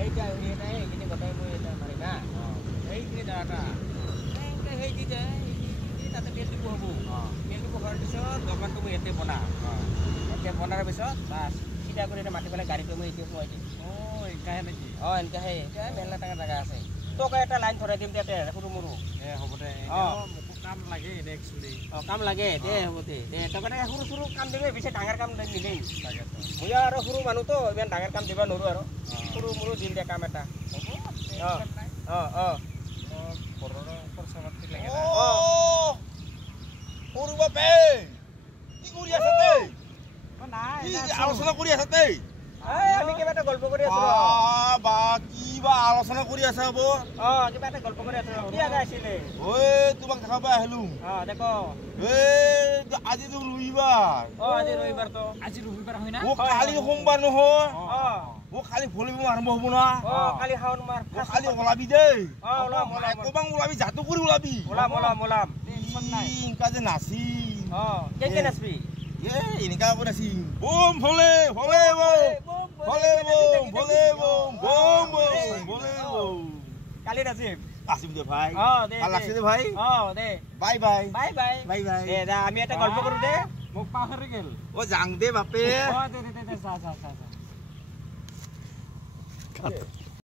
এইটা এইখিনি গোটাই মই এটা মাৰিম হা এইখিনি দাঁড়াটা সেই দি যায় তাতে তেল দিব হ'ব তেল দিব হোৱাৰ পিছত দোকানটো মই ইয়াতে বনাম ইয়াতে বনাৰ পিছত বাছ চিধা কৰি মাতি পেলাই গাড়ীটো মই এতিয়া সোমাই দিম এনেকাহে নেকি এনেকাহে এতিয়া মেলা টাকা জেগা আছে তোক এটা লাইন ধৰাই দিম তাতে সৰু মৰু হ'ব দে কাম লাগে একচুৱেলি কাম লাগে দে হ'ব দে তোক সৰু সৰু কাম দিলে বেছি ডাঙৰ কাম নিলেই মই আৰু সৰু মানুহতো ইমান ডাঙৰ কাম দিব নোৱাৰোঁ আৰু সৰু মৰু দিম দে কাম এটা সৰু বাপে কি কৰি আছে আলোচনা কৰি আছে আমি কিবা এটা গল্প কৰি আছো বা কিবা আলোচনা কৰি আছে হব কিবা এটা গল্প কৰি আছো কি আগা আছিলে ঐ তোমাক দেখা পাই আহিলো দেখো আজিতো ৰবিবাৰ আজি ৰবিবাৰ তো আজি ৰবিবাৰ হয় না কালি সোমবাৰ নহয় কালি ভলিবম আৰম্ভ হ'ব না কালি শাওন মাৰ কালি ওলাবি দেই ওলাম ওলাবি জাতু কৰি ওলাবি ওলাম ইনকা যে নাচি কেকে নাচবি এনেকা কৰি নাচি বম ভলে ভলে বম ভলে বম ভলে বম বম ভলে বম কালি নাচিম আসিম দে ভাই দে ভাল লাগছে দে ভাই দে bye bye bye bye bye bye দে আমি এটা গল্প কৰো দে মোক পাহৰি গেল যাং দে বাপে দে যা